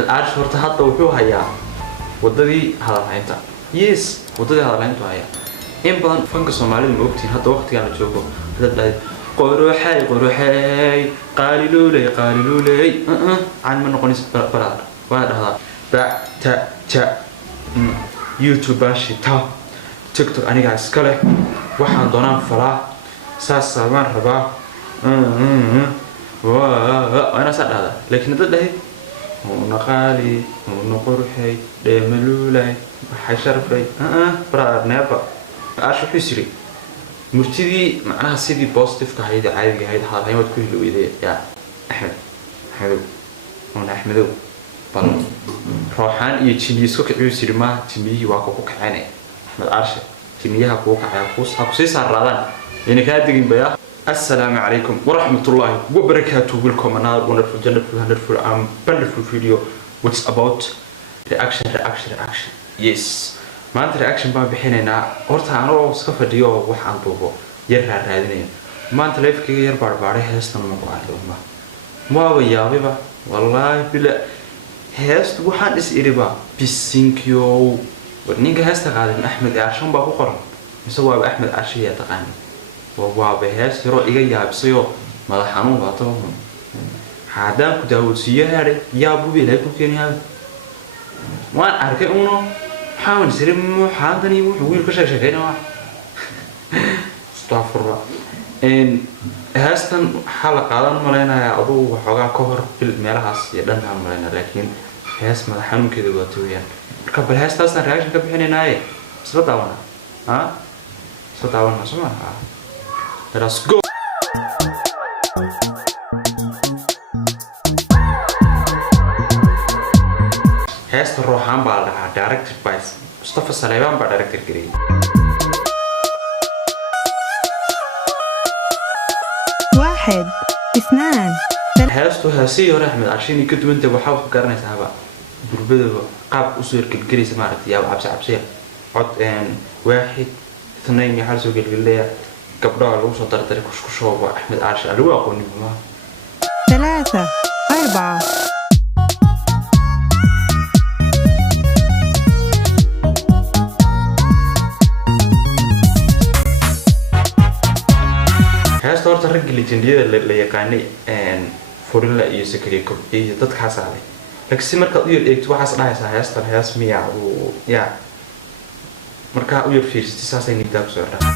أحمد عارش ورته حتى وحوه هيا وددي هذا الحينتا يس وددي هذا الحينتا هيا إن بدن فنك الصومالي الموقتين حتى وقت كانوا تشوفوا هذا قروحي قروحي قالوا لي عن من نقول براد وانا هذا با تا تا يوتيوب شتا تيك توك أنا قاعد سكله waxaan doonaan falaa saas samaan rabaa ana sadada laakiin dad dhahay naqali noqorxay dheemalulay waxa sharfay baraad neeba aashu xisri murtidii macnaha sidii positive ka hayda caadiga hayda hadalhaymad ku hilowday ya Ahmed bal rooxan iyo jiniisko ka ciisiri ma jiniyi waa ku kacanay Ahmed Arshe جميعها كوكا عياكوس حقوسيس الرادان يعني كادين بيا السلام عليكم ورحمة الله وبركاته welcome another wonderful wonderful video what's about reaction yes ما أنت reaction بقى بحيننا أرتا أنا وصف فيديو وحن طوبه يرها رادين ما أنت ليف كي يربع بعده هستن مقعد ما ويا بيبا والله بلا هست وحن إسئربا بسينكيو ورنيجا هسه قاعد أحمد عرشان بقى قرن مسوى أحمد عرشية تقاني وبهاس يروح يجي بسيو ما حنون بعطوهم هذا كداود سيارة يا أبو بيلاك كيني هذا وأنا أركي أنه حاول سريم حاضني ويقول كشة شكينا واحد استغفر الله إن هاستن حلقة هذا ملينا يا أبو وحقا كهر بالملحس يدنها ملينا لكن هاس ما حنون كده قطويا قبل هاستاسنا رياكشن كبحيننا ايه سلطاونا ها سلطاونا سمع let's go هاست الروحان بالها directed by مصطفى سليمان با director كريم واحد اثنان هاستو هاسي ورا أحمد عشان يكتب انت وحاول فكرنا سهبا بربده قاب أسير كالكريس مارت يا عبسية عد واحد اثنين يحرسوا قلقلية قبضاء الوصل ترترك وشكوشوا أحمد عارش ألوه أقولني بما 3 4 هاست هورتا رجلي تنديد اللي يقاني فوريلا iyo secreco iyo dadka xasaabay laakiin marka uu eegto waxa saxaysa heestan hees miya oo ya marka uu fiirsto saasay nidaam soo raa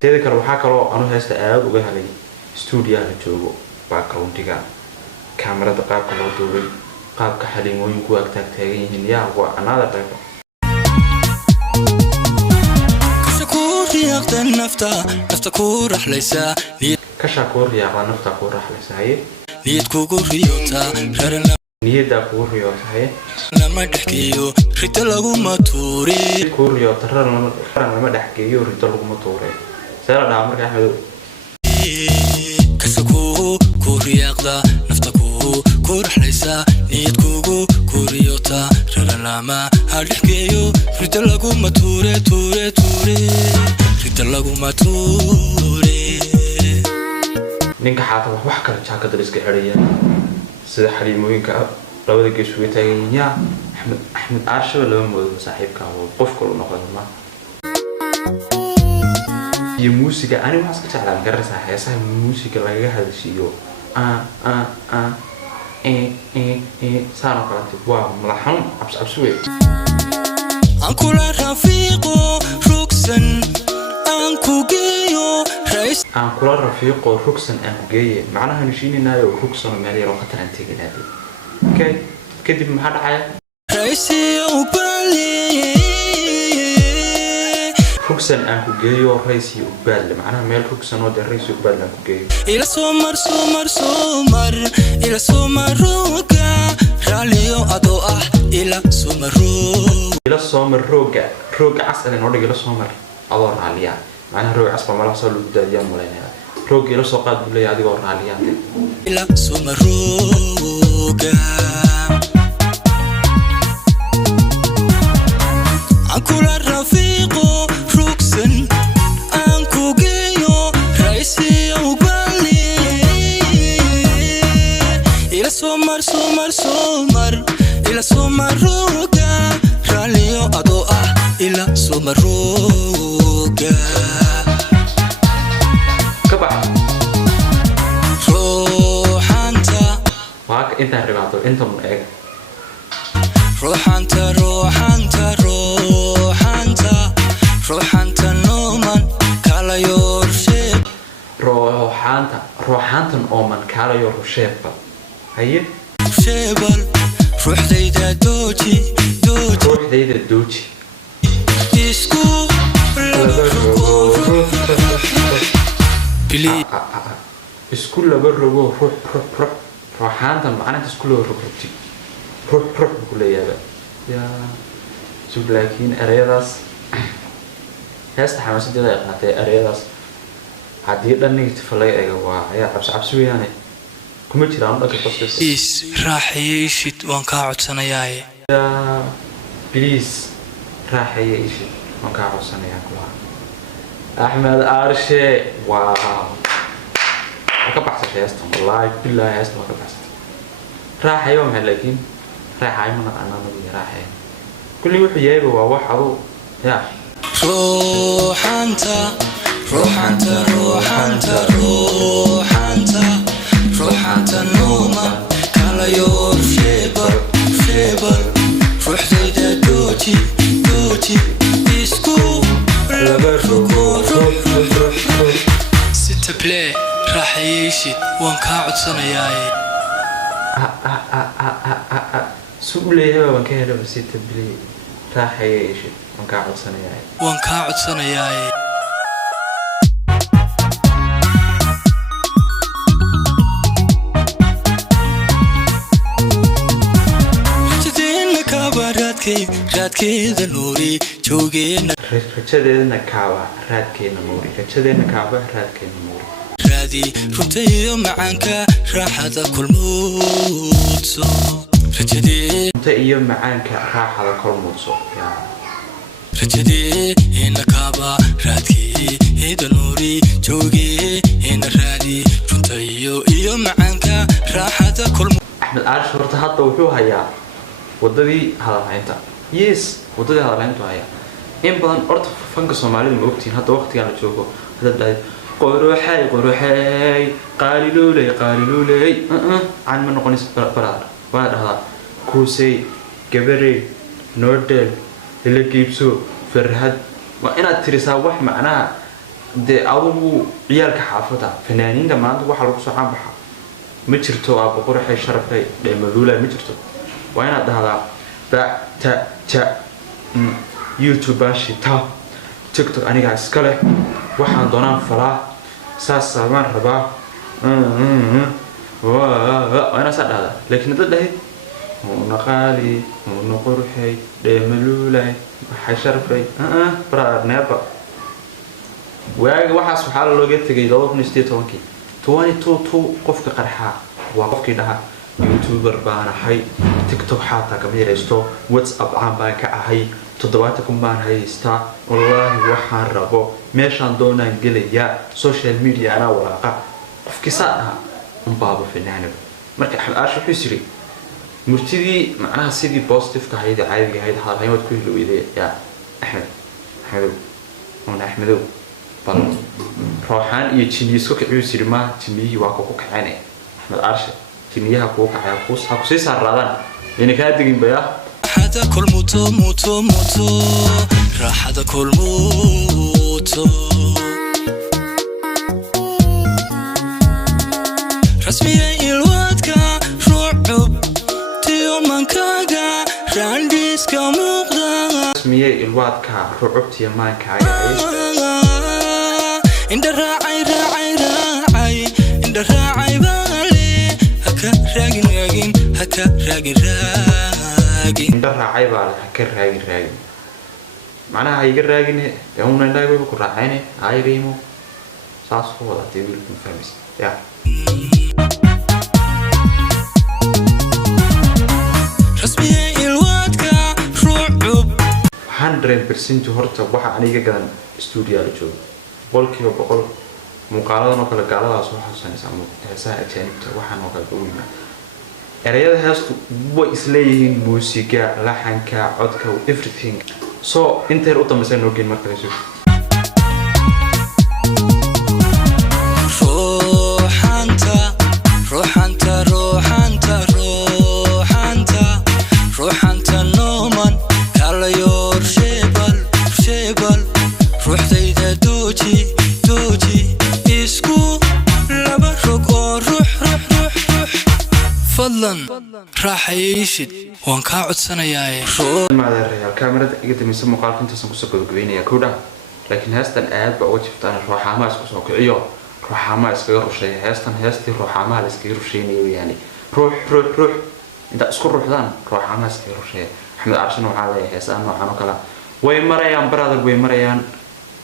teeda kale waxa kale oo aanu heesta aad uga helay studio-ga joogo background-iga kamarada qaabka loo duubay qaabka xaliimooyinku ag taagan yihiin ya waa another type ياخذ نفتا كور رحليسا كشاكور يا نفتا كور رحليسا هي نيت كوكو ريوتا ررنا نيت دا كور ريوتا هي لما تحكيو ريت لغو ماتوري كور ريوتا ررنا لما تحكيو ريت لغو ماتوري سيرا دا مركا احمد كسكو كور ياخذ نفتا كور رحليسا نيت كوكو كوريوتا ررنا ما هالحكيو ريت لغو ماتوري توري lagu maturi ninka xaata wax kala jaakada iska xiraya sida xaliimooyinka labada gees uga taagan yaa Ahmed Arshe laba moodo saaxiibka oo qof kale noqon ma iyo muusiga ani wax ka jeclaan garaysaa heesaha muusiga laga hadashiyo saano kale waa malaxan abs weey aan kula rafiiqo rugsan aan kula rafiiqo rugsan aan ku geeyay macnaha nishiininayo rugsan meel yar oo ka taran teeganaade okay kadib maxaa dhacaya raisiyo bali rugsan aan ku geeyo raisiyo bali macnaha meel rugsan oo raisiyo bali aan ku geeyo ila somar roga raliyo ado ila somar roga asal noo dhig ila somar ado raliya أنا روح أسمع ملاك صار له ديان ملانا روح إلى سوقات بلي هذه وراليان إلى سمروجا أكل الرفيق روكسن أنكو جيو رئيسي وبالي sumar ila sumaruga raliyo ado ah ila sumaruga kabax ruuxanta waak inta ribaato inta mun eeg ruuxanta nooman kala yorshe ruuxaantan ooman kaalayo rusheebba haye shebal ruuxdayda dooji ruuxdayda dooji isku laba rogo bili isku laba rogo ruuxaantan macnaha isku laba rogti ruux ku leeyahay yaa sub laakiin erayadaas heesta xamaasadeeda ay qaatay erayadaas haddii dhan negative laga eego waa ayaa cabsi weeyaane kuma jiraan dhanka qosaysa is raaxayeysid waan kaa codsanayaa please raaxayeysid waan kaa codsanayaa kuwa Ahmed Arshe wow ka baxsatay heestan wallahi billahi heestan ka baxsatay raaxayo ma laakiin raaxay ma naqaana ma raaxay kulli wuxuu yahay waa wax adu yaa ruuxanta nooma kala yoor shebal ruuxdayda dooji isku laba rogo sita play raaxayeysid waan kaa codsanayaa suuleeyahay waan ka helay sita play raaxayeysid waan kaa codsanayaa raadkeeda nuuri joogeena rajadeena kaaba raadkeena nuuri raadi runta iyo macaanka raaxada kulmuudso runta iyo macaanka raaxada kulmuudso rajadeena kaaba raadkeeda nuuri joogeena raadi runta iyo macaanka raaxada kulmuudso Ahmed Arshe horta hadda wuxuu hayaa wadadii hadalhaynta yes wadadii hadalhaynta haya in badan horta fanka Soomaalida ma ogtiin hadda waqtigan la joogo hadda dhahay qoruxay qaalilulay aan ma noqonis baraar waa dhahdaa kuusay gabarey noodel ila giibso farhad waa inaad tirisaa wax macnaha de adigu ciyaalka xaafada fanaaniinta maanta waxa lagu soo caanbaxa ma jirto aaba qoruxay sharafay dheemalulay ma jirto waa inaad dhahdaa ta YouTube shita TikTok aniga iska leh waxaan doonaan falaa saas baan rabaa waa ina saa dhahdaa laakiin dad dhahay naqaali noqorxay dheemalulay waxay sharafay baraar neeba waaga waxaas waxaa looga tegay 2022 qofka qarxa waa qofkii dhaha YouTuber baan ahay TikTok xataa kama yareysto WhatsApp aan baan ka ahay 70 baan haystaa wallahi waxaan rabo meeshaan doonaan gelaya social media ana waraaqa qofkii saa baaba fanaanaba marka Ahmed Arshe wuxuu yiri murtidii macnaha sidii positive ka hayda caadiga hayda hadalhayn ku hilowday ya Ahmed bal ruuxaan iyo jiniisko ka ciisir ma jiniyii waa ku kacanay Ahmed Arshe jiniyaha ku kacay ku sii saaraadaan inay ka digin baya hada kul muto raahada kul muto rasmiya ilwadka ruuxub tiyo mankaaga randiska muuqda rasmiya ilwadka ruuxubtiya maankaaga inda raacay haka raagin inda raacay baa haka raagin macnaha iga raagin una indhahay ku raacayne ayriimo saas ku wada wiilku fahmis ya rasmiya ilwadka ruuxub 100% horta waxa aniga gadan studio la joogo qolkiiba boqol muuqaaladan oo kala gaaladaas waxa xasanaysa ama heesaha ajaanibta waxaan oo kala duwan erayada heestu way isleeyihiin muusiga laxanka codka everything so inta u dambaysan noo geen markale soo ruuxanta nooman kalayoor sheebal ruuxdayda dooji isku laba rog oo ruux fadlan raaxayaysid waan kaa codsanayaaye maadareeyal kaamirada iga dambaysa muuqaalka intaasan kusoo gabagabeynaya kowdha laakiin heestan aad baa uga jiftaan ruuxaamaha isku soo kiciyo ruuxaamaha iskaga rusheeya heestii ruuxaamaha la iskaga rusheynaya yani ruux inta isku ruuxdaan ruuxaamaha iskaga rusheeya axmed arshan waxaa leeyahay heesaan noocan oo kale way marayaan brother way marayaan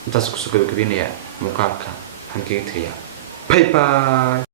intaas kusoo gabagabeynaya muuqaalka waxaan kaga tegayaa bye bye